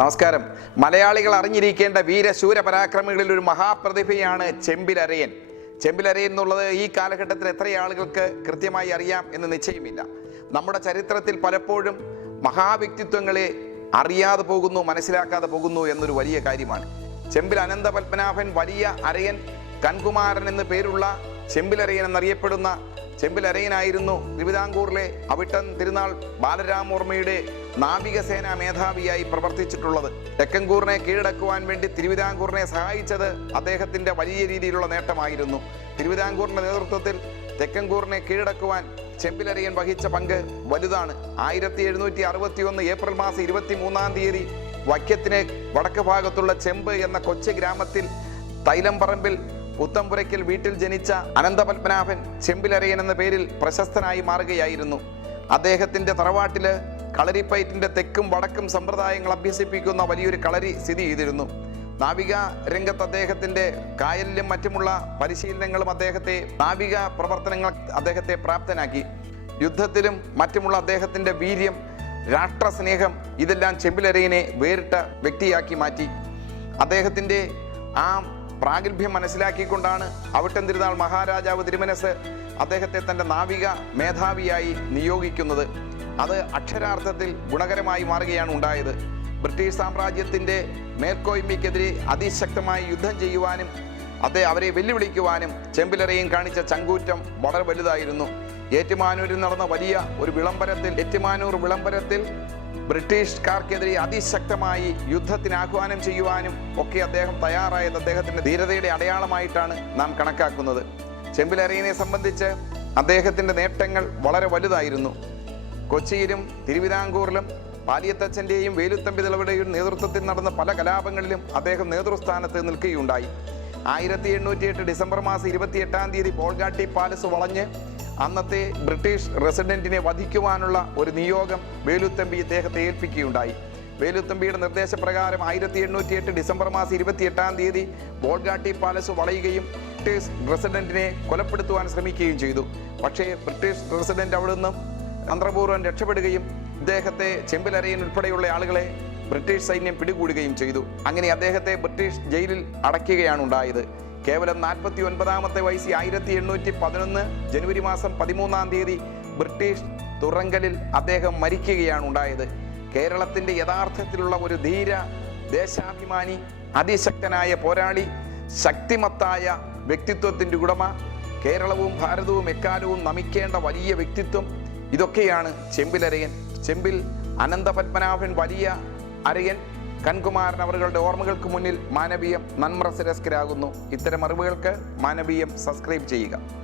നമസ്കാരം. മലയാളികൾ അറിഞ്ഞിരിക്കേണ്ട വീരശൂര പരാക്രമികളിൽ ഒരു മഹാപ്രതിഭയാണ് ചെമ്പിലരയൻ. ചെമ്പിലരയൻ എന്നുള്ളത് ഈ കാലഘട്ടത്തിൽ എത്ര ആളുകൾക്ക് കൃത്യമായി അറിയാം എന്ന് നിശ്ചയമില്ല. നമ്മുടെ ചരിത്രത്തിൽ പലപ്പോഴും മഹാവ്യക്തിത്വങ്ങളെ അറിയാതെ പോകുന്നു മനസ്സിലാക്കാതെ പോകുന്നു എന്നൊരു വലിയ കാര്യമാണ്. ചെമ്പിൽ അനന്ത പത്മനാഭൻ വലിയ അരയൻ കൺകുമാരൻ എന്ന് പേരുള്ള ചെമ്പിലരയൻ എന്നറിയപ്പെടുന്ന ചെമ്പിലരയനായിരുന്നു തിരുവിതാംകൂറിലെ അവിട്ടൻ തിരുനാൾ ബാലരാമവർമ്മയുടെ നാവികസേന മേധാവിയായി പ്രവർത്തിച്ചിട്ടുള്ളത്. തെക്കൻകൂറിനെ കീഴടക്കുവാൻ വേണ്ടി തിരുവിതാംകൂറിനെ സഹായിച്ചത് അദ്ദേഹത്തിന്റെ വലിയ രീതിയിലുള്ള നേട്ടമായിരുന്നു. തിരുവിതാംകൂറിന്റെ നേതൃത്വത്തിൽ തെക്കൻകൂറിനെ കീഴടക്കുവാൻ ചെമ്പിലരയൻ വഹിച്ച പങ്ക് വലുതാണ്. ആയിരത്തി എഴുന്നൂറ്റി അറുപത്തി ഒന്ന് ഏപ്രിൽ മാസം ഇരുപത്തി മൂന്നാം തീയതി വൈക്കത്തിന് വടക്ക് ഭാഗത്തുള്ള ചെമ്പ് എന്ന കൊച്ചു ഗ്രാമത്തിൽ തൈലംപറമ്പിൽ പുത്തമ്പുരയ്ക്കൽ വീട്ടിൽ ജനിച്ച അനന്തപത്മനാഭൻ ചെമ്പിലരയൻ എന്ന പേരിൽ പ്രശസ്തനായി മാറുകയായിരുന്നു. അദ്ദേഹത്തിന്റെ തറവാട്ടിൽ കളരിപ്പയറ്റിന്റെ തെക്കും വടക്കും സമ്പ്രദായങ്ങൾ അഭ്യസിപ്പിക്കുന്ന വലിയൊരു കളരി സ്ഥിതി ചെയ്തിരുന്നു. നാവിക രംഗത്ത് അദ്ദേഹത്തിന്റെ കായലിലും മറ്റുമുള്ള പരിശീലനങ്ങളും അദ്ദേഹത്തെ നാവിക പ്രവർത്തനങ്ങൾ അദ്ദേഹത്തെ പ്രാപ്തനാക്കി. യുദ്ധത്തിലും മറ്റുമുള്ള അദ്ദേഹത്തിന്റെ വീര്യം രാഷ്ട്രസ്നേഹം ഇതെല്ലാം ചെമ്പിലരയിനെ വേറിട്ട വ്യക്തിയാക്കി മാറ്റി. അദ്ദേഹത്തിന്റെ ആ പ്രാഗൽഭ്യം മനസ്സിലാക്കിക്കൊണ്ടാണ് അവിട്ടം തിരുനാൾ മഹാരാജാവ് തിരുമനസ് അദ്ദേഹത്തെ തന്റെ നാവിക മേധാവിയായി നിയോഗിക്കുന്നത്. അത് അക്ഷരാർത്ഥത്തിൽ ഗുണകരമായി മാറുകയാണ് ഉണ്ടായത്. ബ്രിട്ടീഷ് സാമ്രാജ്യത്തിന്റെ മേൽക്കോയ്മയ്ക്കെതിരെ അതിശക്തമായി യുദ്ധം ചെയ്യുവാനും അതേ അവരെ വെല്ലുവിളിക്കുവാനും ചെമ്പിലറയും കാണിച്ച ചങ്കൂറ്റം വളരെ വലുതായിരുന്നു. ഏറ്റുമാനൂരിൽ നടന്ന വലിയ ഒരു വിളംബരത്തിൽ ഏറ്റുമാനൂർ വിളംബരത്തിൽ ബ്രിട്ടീഷ്കാർക്കെതിരെ അതിശക്തമായി യുദ്ധത്തിന് ആഹ്വാനം ചെയ്യുവാനും ഒക്കെ അദ്ദേഹം തയ്യാറായത് അദ്ദേഹത്തിന്റെ ധീരതയുടെ അടയാളമായിട്ടാണ് നാം കണക്കാക്കുന്നത്. ചെമ്പിലറിയനെ സംബന്ധിച്ച് അദ്ദേഹത്തിന്റെ നേട്ടങ്ങൾ വളരെ വലുതായിരുന്നു. കൊച്ചിയിലും തിരുവിതാംകൂറിലും പാലിയത്തച്ഛന്റെയും വേലുത്തമ്പി തിളവയുടെയും നേതൃത്വത്തിൽ നടന്ന പല കലാപങ്ങളിലും അദ്ദേഹം നേതൃസ്ഥാനത്ത് നിൽക്കുകയുണ്ടായി. ആയിരത്തി എണ്ണൂറ്റി എട്ട് ഡിസംബർ മാസം ഇരുപത്തി എട്ടാം തീയതി ബോൾഗാട്ടി പാലസ് വളഞ്ഞ് അന്നത്തെ ബ്രിട്ടീഷ് റെസിഡന്റിനെ വധിക്കുവാനുള്ള ഒരു നിയോഗം വേലുത്തമ്പി ഇദ്ദേഹത്തെ ഏൽപ്പിക്കുകയുണ്ടായി. വേലുത്തമ്പിയുടെ നിർദ്ദേശപ്രകാരം ആയിരത്തി എണ്ണൂറ്റി എട്ട് ഡിസംബർ മാസം ഇരുപത്തി എട്ടാം തീയതി ബോൾഗാട്ടി പാലസ് വളയുകയും ബ്രിട്ടീഷ് റെസിഡന്റിനെ കൊലപ്പെടുത്തുവാൻ ശ്രമിക്കുകയും ചെയ്തു. പക്ഷേ ബ്രിട്ടീഷ് റെസിഡന്റ് അവിടെ നിന്നും തന്ത്രപൂർവം രക്ഷപ്പെടുകയും ഇദ്ദേഹത്തെ ചെമ്പിലരയൻ ഉൾപ്പെടെയുള്ള ആളുകളെ ബ്രിട്ടീഷ് സൈന്യം പിടികൂടുകയും ചെയ്തു. അങ്ങനെ അദ്ദേഹത്തെ ബ്രിട്ടീഷ് ജയിലിൽ അടയ്ക്കുകയാണ് ഉണ്ടായത്. കേവലം നാൽപ്പത്തി ഒൻപതാമത്തെ വയസ്സിൽ ആയിരത്തി എണ്ണൂറ്റി പതിനൊന്ന് ജനുവരി മാസം പതിമൂന്നാം തീയതി ബ്രിട്ടീഷ് തുറങ്കലിൽ അദ്ദേഹം മരിക്കുകയാണ് ഉണ്ടായത്. കേരളത്തിന്റെ യഥാർത്ഥത്തിലുള്ള ഒരു ധീര ദേശാഭിമാനി അതിശക്തനായ പോരാളി ശക്തിമത്തായ വ്യക്തിത്വത്തിന്റെ ഉടമ കേരളവും ഭാരതവും എക്കാലവും നമിക്കേണ്ട വലിയ വ്യക്തിത്വം ഇതൊക്കെയാണ് ചെമ്പിലരയൻ. ചെമ്പിൽ അനന്തപത്മനാഭൻ വലിയ അരയൻ കൺകുമാരൻ അവരുടെ ഓർമ്മകൾക്ക് മുന്നിൽ മാനവീയം നന്മറസരസ്കരാകുന്നു ഇത്തരം അറിവുകൾക്ക് മാനവീയം സബ്സ്ക്രൈബ് ചെയ്യുക.